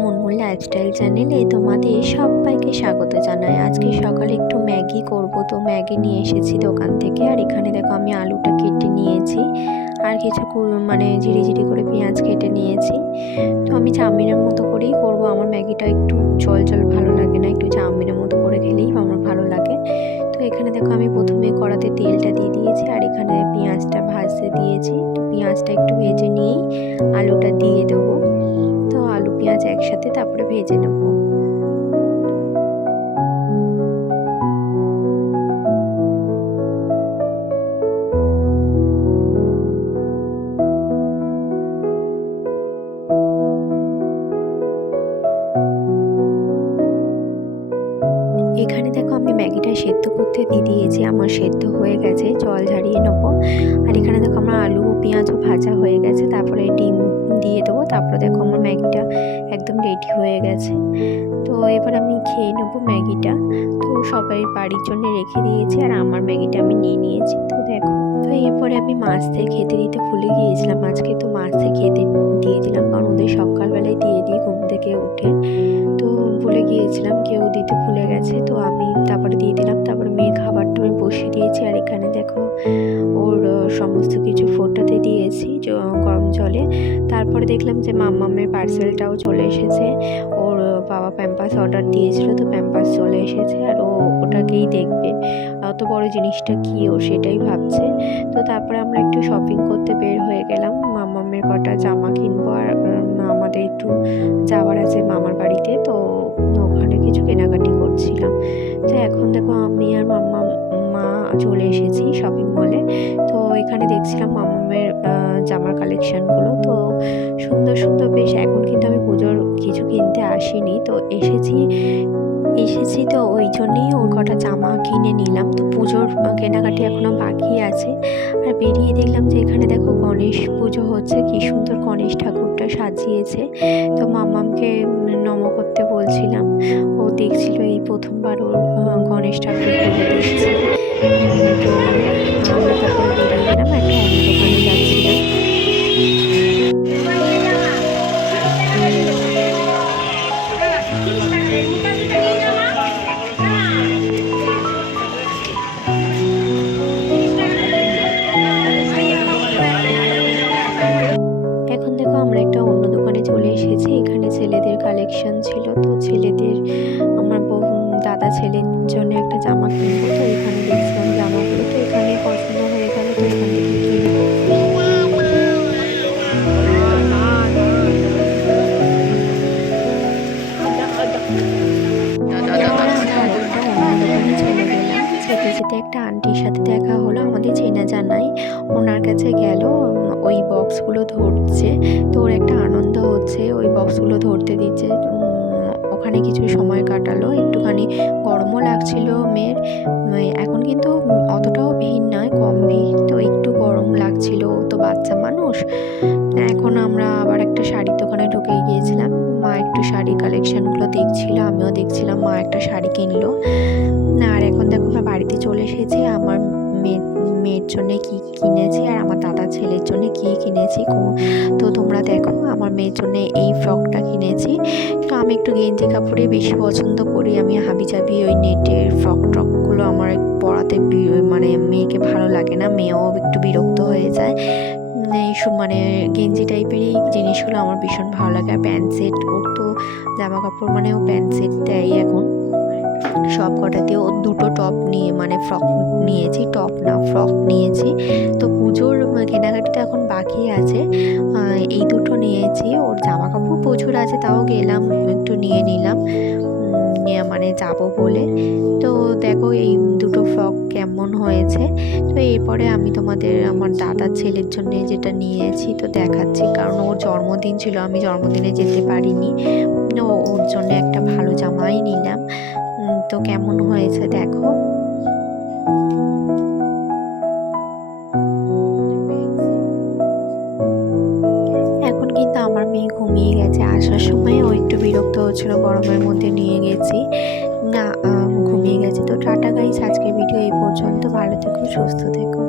Munmun lifestyle চ্যানেলে তোমাদের সবাইকে স্বাগত জানাই। আজকে সকালে একটু ম্যাগি করব, তো ম্যাগি নিয়ে এসেছি দোকান থেকে। আর এখানে দেখো আমি আলুটা কেটে নিয়েছি, আর কিছু মানে ঝিরি ঝিরি করে পেঁয়াজ কেটে নিয়েছি। তো আমি চাউমিনের মতো করেই করব। আমার ম্যাগিটা একটু জল জল ভালো লাগে না, একটু চাউমিনের মতো করে খেলেই আমার ভালো লাগে। তো এখানে দেখো আমি প্রথমে কড়াতে তেলটা দিয়ে দিয়েছি, আর এখানে পেঁয়াজটা ভাজতে দিয়েছি। তো পেঁয়াজটা একটু ভেজে নিয়েই আলুটা দিয়ে দেবো। পেঁয়াজ একসাথে, তারপরে ভেজে নেব। এখানে দেখো আমি ম্যাগিটা সেদ্ধ করতে দিয়ে দিয়েছি, আমার সেদ্ধ হয়ে গেছে, জল ঝারিয়ে নেব। আর রেডি হয়ে গেছে। তো এবার আমি খেয়ে নেব ম্যাগিটা। তো সবাই বাড়ির জন্য রেখে দিয়েছি আর আমার ম্যাগিটা আমি নিয়ে নিয়েছি। তো দেখো, তো এরপরে আমি মাছদের খেতে দিতে ভুলে গিয়েছিলাম। আজকে তো মাছদের খেতে দিয়ে দিলাম কারণ ওদের সকালবেলায় দিয়ে দিই ঘুম থেকে উঠে। তো ভুলে গিয়েছিলাম, কেউ দিতে ভুলে গেছে। তো আমি দিয়েছি আর এখানে দেখো ওর সমস্ত কিছু ফোটাতে দিয়েছি গরম জলে। তারপরে দেখলাম যে মাম্মামের পার্সেলটাও চলে এসেছে। ওর বাবা প্যাম্পাস অর্ডার দিয়েছিল, তো প্যাম্পাস চলে এসেছে, আর ও ওটাকেই দেখবে। অত বড় জিনিসটা কী ও সেটাই ভাবছে। তো তারপরে আমরা একটু শপিং করতে বের হয়ে গেলাম। মামামের কটা জামা কিনবো, আর আমাদের একটু যাওয়ার আছে মামার বাড়িতে, তো ওখানে কিছু কেনাকাটি করছিলাম। তো এখন দেখো আমি আর মাম্মা মা চলে এসেছি শপিং মলে তো এখানে দেখছিলাম মামামের জামার কালেকশানগুলো তো সুন্দর সুন্দর বেশ। এখন কিন্তু আমি পুজোর কিছু কিনতে আসিনি। তো এসেছি এসেছি তো ওই জন্যেই ওর কটা জামা কিনে নিলাম। তো পুজোর কেনাকাটি এখনও বাকি আছে। আর বেরিয়ে দেখলাম যে এখানে দেখো গণেশ পুজো হচ্ছে। কি সুন্দর গণেশ ঠাকুরটা সাজিয়েছে। তো মামামকে নম করতে বলছিলাম। দেখছিল এই প্রথমবার ওর গণেশ ঠাকুর দেখছে তো একটা অন্য দোকানে যাচ্ছিলাম এখন দেখো আমরা একটা অন্য দোকানে চলে এসেছি, এখানে ছেলেদের কালেকশন ছিল তো। যেতে একটা আন্টির সাথে দেখা হলো, আমাদের চেনা জানাই। ওনার কাছে গেল, ওই বক্সগুলো ধরছে, তো ওর একটা আনন্দ হচ্ছে, ওই বক্সগুলো ধরতে দিচ্ছে। ওখানে কিছু সময় কাটালো, একটুখানি গরমও লাগছিল মেয়ের। এখন কিন্তু অতটাও ভিড় নয়, কম ভিড়, তো একটু গরম লাগছিল। তো বাচ্চা মানুষ। এখন আমরা আবার একটা শাড়ির দোকানে ঢুকে শাড়ির কালেকশানগুলো দেখছিল, আমিও দেখছিলাম, মা একটা শাড়ি কিনলো। আর এখন দেখো আমরা বাড়িতে চলে এসেছি, আমার মেয়ে, মেয়ের জন্যে কি কিনেছি আর আমার দাদা ছেলের জন্য কি কিনেছি তো তোমরা দেখো আমার মেয়ের জন্য এই ফ্রকটা কিনেছি। তো আমি একটু গেঞ্জি কাপড়ে বেশি পছন্দ করি, আমি হাবি জাবি ওই নেটের ফ্রক ট্রকগুলো আমার পরাতে মানে মেয়েকে ভালো লাগে না, মেয়েও একটু বিরক্ত হয়ে যায়। এই সব মানে গেঞ্জি টাইপেরই জিনিসগুলো আমার ভীষণ ভালো লাগে। আর প্যান্ট সেট, ওর তো জামা কাপড় মানে ও প্যান্ট সেট দেয় এখন। সব কটাতে ও দুটো টপ নিয়ে মানে ফ্রক নিয়েছি, টপ না, ফ্রক নিয়েছি। তো পুজোর কেনাকাটি তো এখন বাকি আছে। এই দুটো নিয়েছি। ওর জামা কাপড় প্রচুর আছে, তাও গেলাম, একটু নিয়ে নিলাম। মানে যাব বলে। তো দেখো এই দুটো ফ্রক কেমন হয়েছে। তো এরপরে আমি তোমাদের আমার দাদার ছেলের জন্য যেটা নিয়েছি তো দেখাচ্ছি। কারণ ওর জন্মদিন ছিল, আমি জন্মদিনে যেতে পারিনি। ওর জন্য একটা ভালো জামাই নিলাম। তো কেমন হয়েছে দেখো। বিরক্ত হচ্ছিল গরমের মধ্যে নিয়ে গেছি। না ঘুমিয়ে গেছি। তো টাটা গাইস আজকের ভিডিও এই পর্যন্ত। ভালো থেকো, সুস্থ থেকো।